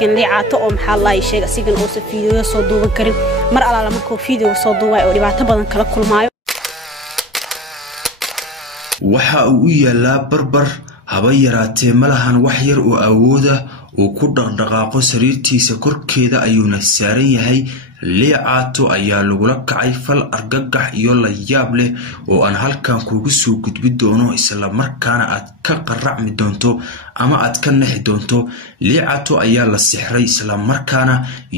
walaalkeen liicaato oo maxaa la sheegay asigan oo fiideo soo duuban karin mar alaala markuu fiideo soo duubay oo dhibaato badan kala kulmaayo waxa uu yaalaa barbar haba yaraatee malahan wax yar oo awooda oo ku dhaqdhaqaaqo sariirtiisa korkeeda ayuuna saaran yahay liicaato ayaa lagula kacay fal argagax iyo la yaab leh oo aan halkan kugu soo gudbi doono isla markaana aad ka qaracmi doonto ama aad ka naxi doonto liicaato ayaa la sixray isla markaana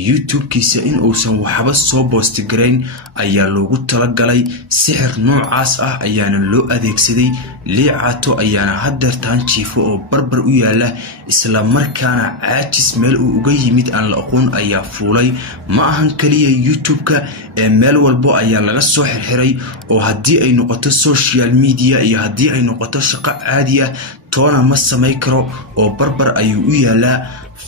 YouTube-kiisa in uusan waxba soo boosti gareyn ayaa loogu talagalay sixir noocaas ah ayaana loo adeegsaday liicaato ayaana hadeertaan jiifo oo barbar u yaala isla markaana caajis meel uu uga yimid aan la aqoon ayaa fuulay ma ahan kaliya YouTube-ka ee meel walbo ayaa laga soo xirxiray oo haddii ay noqoto social media iyo haddii ay noqoto shaqo caadi ah toona ma samay karo oo barbar ayuu u yaalaa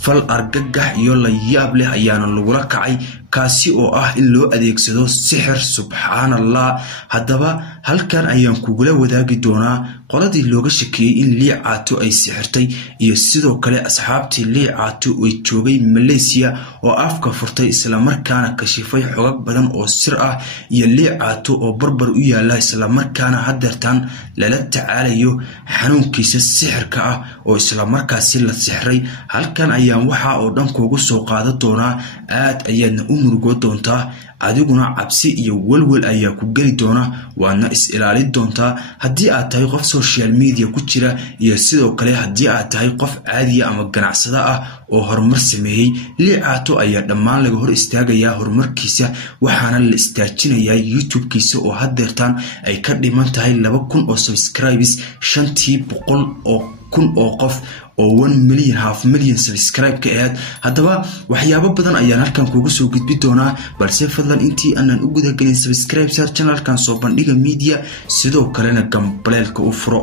fal argagax iyo la yaab leh ayaana lagula kacay kaasi oo ah in loo adeegsado sixir subxaanallah haddaba halkan ayaan kugula wadaagi doonaa qoladii looga shakiyay in liicaato ay sixirtay iyo sidoo kale asxaabtii liicaato ay joogay Malaysia oo afka furtay isla markaana kashifay xogag badan oo sir ah iyo liicaato oo barbar u yaala isla markaana hadeertaan lala tacaalayo xanuunkiisa sixirka ah oo isla markaasi la sixray halkan ayaan waxa oo dhan kugu soo qaada doonaa aad ayaadna u murugo doontaa adiguna cabsi iyo walwal ayaa ku gali doona waana is ilaalin doontaa haddii aad tahay qof social media ku jira iyo sidoo kale haddii aad tahay qof caadi ama ganacsada ah oo horumar sameeyay liicaato ayaa dhammaan laga hor istaagayaa horumarkiisa waxaana la istaajinayaa YouTube-kiisa oo hadeertaan ay ka dhiman tahay 2,000 oo subscribers 500 oo kun oo qof oo 1 million half million subscribe ka aad haddaba waxyaabo badan ayaan halkan kugu soo gudbi doonaa balse fadlan intii aanan u guda galin subscribe sar channelkan soo bandhiga media sidoo kalena gambaleelka u furo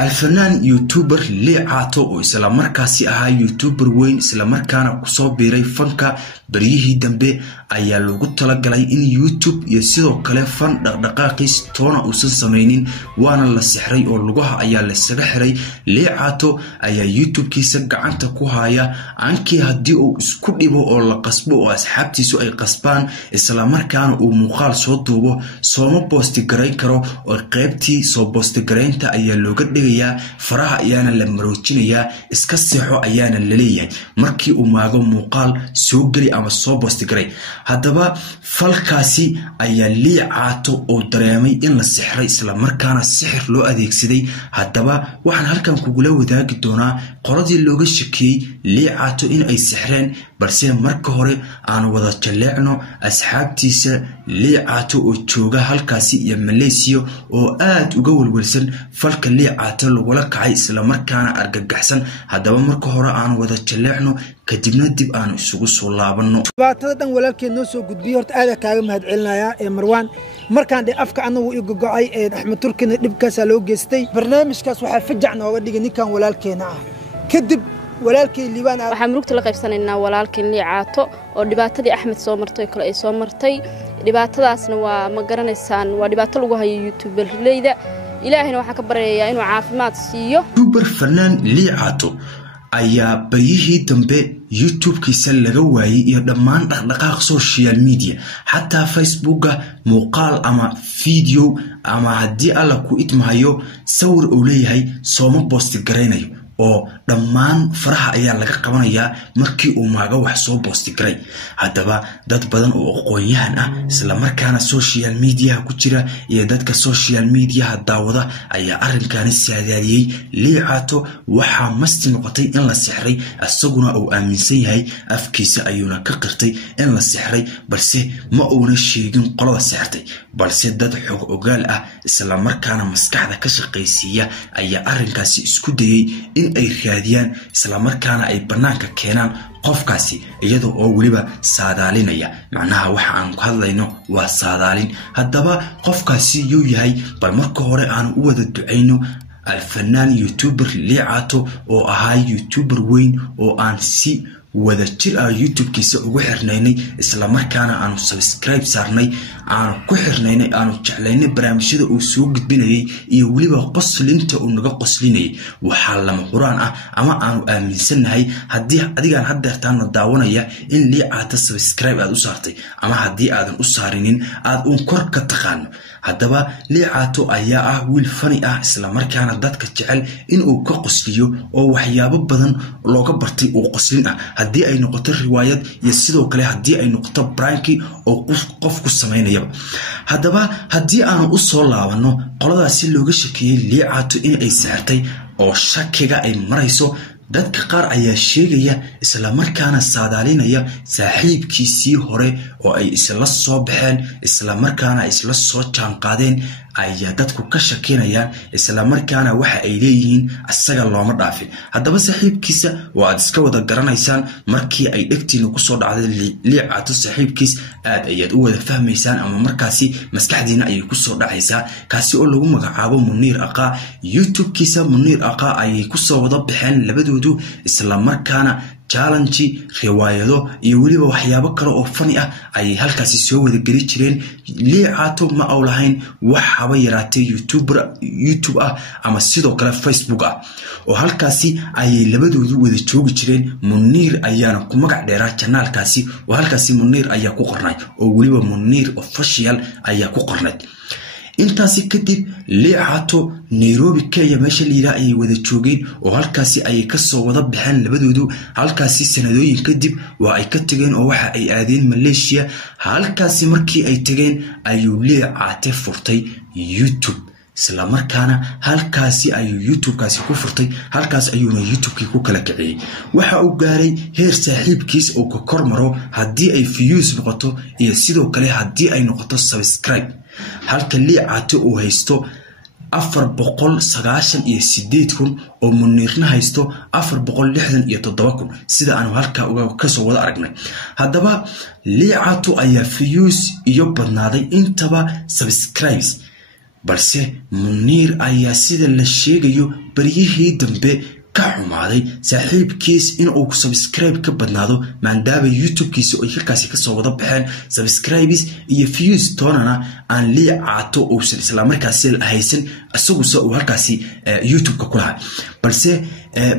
الفنان يوتيوبر liicaato oo isla markaasi ahaa YouTuber weyn isla markaana ku soo biiray fanka bariyihii dambe ayaa loogu talagalay in YouTube iyo sidoo kale fan dhaqdhaqaaqiis toona uusan sameeynin waana la sixray oo lugaha ayaa la isaga xiray liicaato ayaa YouTube-kiisa gacanta ku haya aankii haddii uu isku dhibo oo la qasbo oo asxaabtiisu ay qasbaan isla markaana uu muuqaal soo duubo sooma boosti garay karo oo qaybtii soo boosti gareynta ayaa looga dhigayaa faraha ayaana la maroojinayaa iska seexo ayaana la leeyahay markii uu maago muuqaal soo gali ama soo boosti garay haddaba falkaasi ayaa liicaato oo dareemay in la sixray isla markaana sixir loo adeegsaday haddaba waxaan halkan kugula wadaagi doonaa qoladii looga shakiyay liicaato in ay sixreen balse marka hore aan wada jaleecno asxaabtiisa liicaato oo jooga halkaasi iyo Malaysia oo aad uga walwalsan falka liicaato lagula kacay isla markaana argagaxsan haddaba marka hore aan wada jaleecno kadibna dib aan isugu soo laabano dhibaatada dhan walaalkeen noo soo gudbiyay horta aad kaaga mahad celinayaa ee Marwan markaan de afka anagu igu go'ay ee Axmed Turkina dhibkaas loo geystay barnaamijkaas waxa fajac nooga dhigay ninkan walaalkeena ah kadib walaalkeen liibaan waxa murugta la qaybsanaynaa walaalkeen liicaato oo dhibaatadii Axmed soo martay kale ay soo martay dhibaatadaasna waa ma garanaysaan waa dhibaato lagu hayo YouTuber-leyda ilaahayna waxa ka baryayaa inuu caafimaad siiyo YouTuber fanaan liicaato ayaa bayihii dambe YouTube-kiisa laga waayay iyo dhammaan dhaqdhaqaaq social media xataa Facebook muuqaal ama video ama haddii alla ku idmahayo sawir uu leeyahay sooma boosti gareynayo oo dhammaan faraha ayaa laga qabanayaa markii uu maaga wax soo boosti garay haddaba dad badan oo aqoonyahan ah isla markaana social media ku jira iyo dadka social media daawada ayaa arrinkaani saadaaliyay liicaato waxa masti noqotay in la sixray asaguna uu aaminsan yahay afkiisa ayuuna ka qirtay in la sixray balse ma uuna sheegin qolada sixirtay balse dad xog ogaal ah isla markaana maskaxda ka shaqaysiiya ayaa arrinkaasi isku dayay in ay raadiyaan isla markaana ay banaanka keenaan qofkaasi iyadoo oo waliba saadaalinaya macnaha waxa aan ku hadlayno waa saadaalin haddaba qofkaasi yuu yahay bal marka hore aan u wada duceyno الفنان يوتيوبر liicaato oo ahaa YouTuber weyn oo aan si wada jir ah YouTube-kiisa ugu xirnaynay isla markaana aanu subscribe saarnay aanu ku xirnaynay aanu jeclaynay barnaamijyada uu soo gudbinayay iyo waliba qoslinta uu naga qoslinayay waxa lama quraan ah ama aanu aaminsanahay hadii adigaan haddeertaana daawanaya in liicaato subscribe aad u saartay ama hadii aadan u saarinin aad uun kor ka taqaano haddaba liicaato ayaa ah wiil fani ah isla markaana dadka jecel in uu ka qosliyo oo waxyaabo badan looga bartay uu qoslin ah hadii ay noqoto riwaayad iyo sidoo kale hadii ay noqoto pranki oo qof ku sameynaya haddaba hadii aanu u soo laabano qoladaasi looga shakiyay liicaato in ay saartay oo shakiga ay marayso dadka qaar ayaa sheegaya isla markaana saadaalinaya saaxiibkiisii hore oo ay isla soo baxeen isla markaana isla soo jaanqaadeen ayaa dadku ka shakinayaan isla markaana waxa ay leeyihiin asaga looma dhaafin haddaba saaxiibkiisa waa aad iska wada garanaysaan markii ay dhegtiina ku soo dhacday liicaato saaxiibkiis aad ayaad u wada fahmaysaan ama markaasi maskaxdiina ayay ku soo dhacaysaa kaasi oo lagu magacaabo Muniir Aqaa YouTube-kiisa Muniir Aqaa ayay ku soo wada baxeen labadoodu isla markaana challenge riwaayado iyo waliba waxyaabo kale oo fani ah ay halkaasi soo wada gali jireen liicaato ma aw lahayn wax haba yaraatay YouTube ah ama sidoo kale Facebook ah oo halkaasi ay labadoodu wada joogi jireen Muniir ayaana ku magac dheeraa channelkaasi oo halkaasi Muniir ayaa ku qornay oo waliba Muniir official ayaa ku qornay intaasi kadib liicaato Nairobi Kenya meesha liila ay wada joogeen oo halkaasi ay ka soo wada baxeen labadoodu halkaasi sanadooyin kadib waa ay ka tageen oo waxa ay aadeen Malaysia halkaasi markii ay tageen ayuu liicaato furtay YouTube isla markaana halkaasi ayuu YouTube-kaasi ku furtay halkaas ayuuna YouTube-kii ku kala kiciyay waxa uu gaaray heer saaxiibkiis oo ka kormaro hadii ay views noqoto iyo sidoo kale hadii ay noqoto subscribe halka liicaato uu haysto 498,000 oo Muniirna haysto 467,000 sida aanu halka uga ka soo wada aragnay haddaba liicaato ayaa views iyo badnaaday intaba subscribes balse Muniir ayaa sida la sheegayo bariyihii dambe ka xumaaday saaxiibkiis in uu ku subscribe ka badnaado maadaama YouTube-kiisa oo halkaasi ka soo wada baxeen subscribes iyo views toonana aan liicaato oo isla markaasi haysan asagu soo halkaasi YouTube-ka ku lahaa balse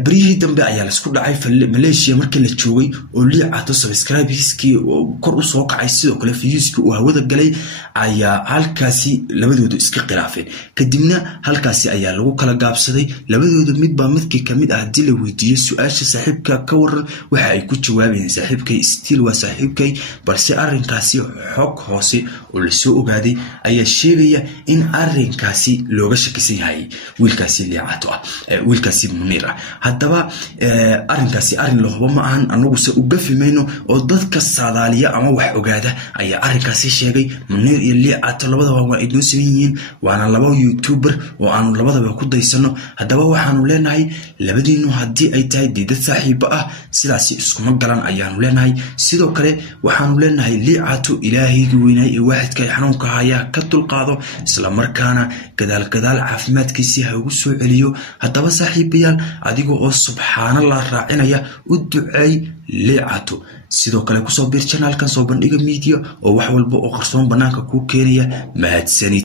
bariyihii dambe ayaa la isku dhacay Malaysia markii la joogay oo liicaato subscribes-kii kor u soo kacay sidoo kale views-kii uu hawada galay ayaa halkaasi labadoodu iska khilaafeen kadibna halkaasi ayaa lagu kala gaabsaday labadoodu midba midkii kamid ah hadii la weydiiyo su'aasha saaxiibka ka waran waxa ay ku jawaabeen saaxiibkay still waa saaxiibkay balse arrinkaasi xog hoose oo la soo ogaaday ayaa sheegaya in arrinkaasi looga shakisan yahay wiilkaasi liicaato ah wiilkaasi Muniir ah haddaba arrinkaasi arrin la hubo ma ahan anagu se u gafimayno oo dadka saadaaliya ama wax ogaada ayaa arrinkaasi sheegay Muniir iyo liicaato labadaba waa ay noo sameeyeen waana laba YouTuber oo aanu labadaba ku daysano haddaba waxaanu leenahay labadiinu hadii ay tahay dad saaxiibo ah sidaas isku magalan ayaanu leenahay sidoo kale waxaanu leenahay liicaato ilaahayga weynay ee waahidka xanuunka haya ka dulqaado isla markaana gadaal caafimaadkiisa ha ugu soo celiyo haddaba saaxiibayaal adiga oo subxaanallah raacinaya u duceey liicaato sidoo kale ku soo bir channelkan soo bandhiga media oo wax walba oo qarsoon banaanka ku keenaya mahadsanid